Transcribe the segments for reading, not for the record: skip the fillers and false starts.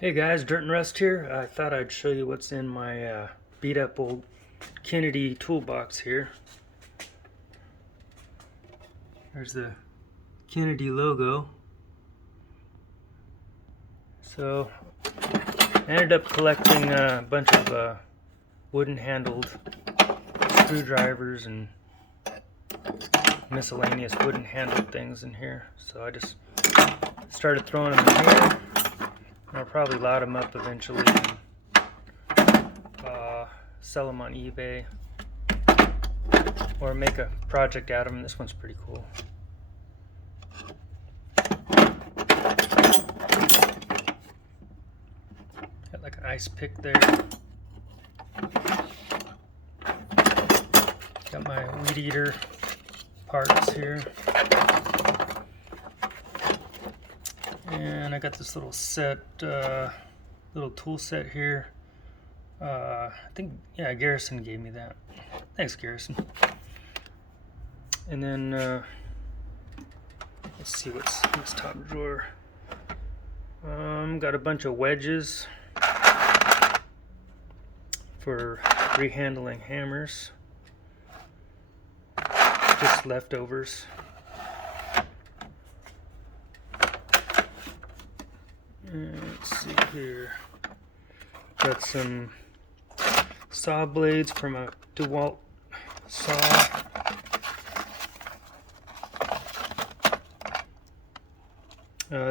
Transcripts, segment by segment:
Hey guys, Dirt and Rust here. I thought I'd show you what's in my beat up old Kennedy toolbox here. There's the Kennedy logo. So I ended up collecting a bunch of wooden handled screwdrivers and miscellaneous wooden handled things in here. So I just started throwing them in here. I'll probably load them up eventually and sell them on eBay or make a project out of them. This one's pretty cool. Got like an ice pick there. Got my weed eater parts here. And I got this little set, little tool set here. I think, yeah, Garrison gave me that. Thanks, Garrison. And then, let's see what's in this top drawer. Got a bunch of wedges for rehandling hammers. Just leftovers. Let's see here. Got some saw blades from a DeWalt saw.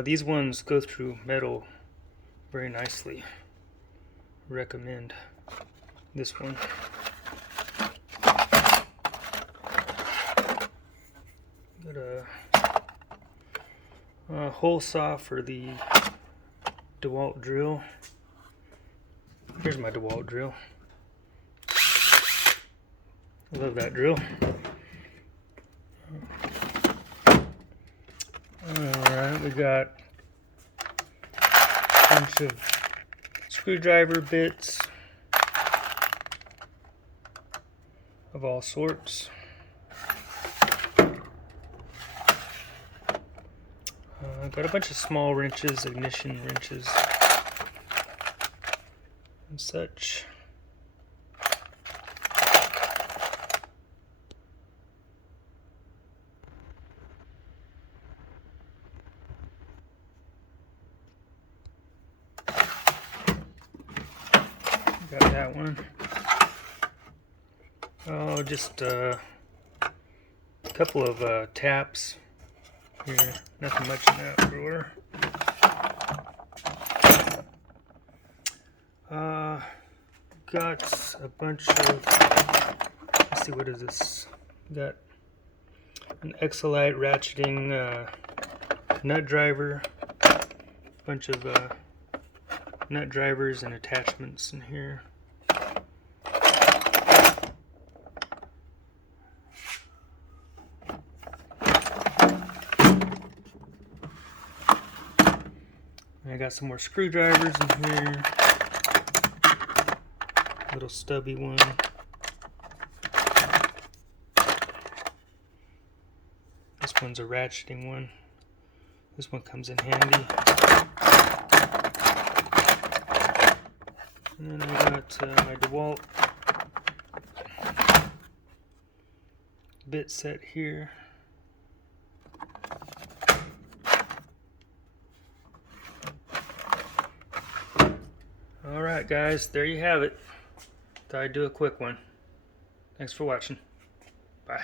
These ones go through metal very nicely. Recommend this one. Got a hole saw for the DeWalt drill. Here's my DeWalt drill. I love that drill. Alright, we got a bunch of screwdriver bits of all sorts. Got a bunch of small wrenches, ignition wrenches, and such. Got that one. Oh, just a couple of taps here. Nothing much in that drawer. Got a bunch of, let's see, what is this? Got an Exolite ratcheting nut driver, a bunch of nut drivers and attachments in here. I got some more screwdrivers in here. Little stubby one. This one's a ratcheting one. This one comes in handy. And then I got my DeWalt bit set here. Alright guys, there you have it. Thought I'd do a quick one. Thanks for watching. Bye.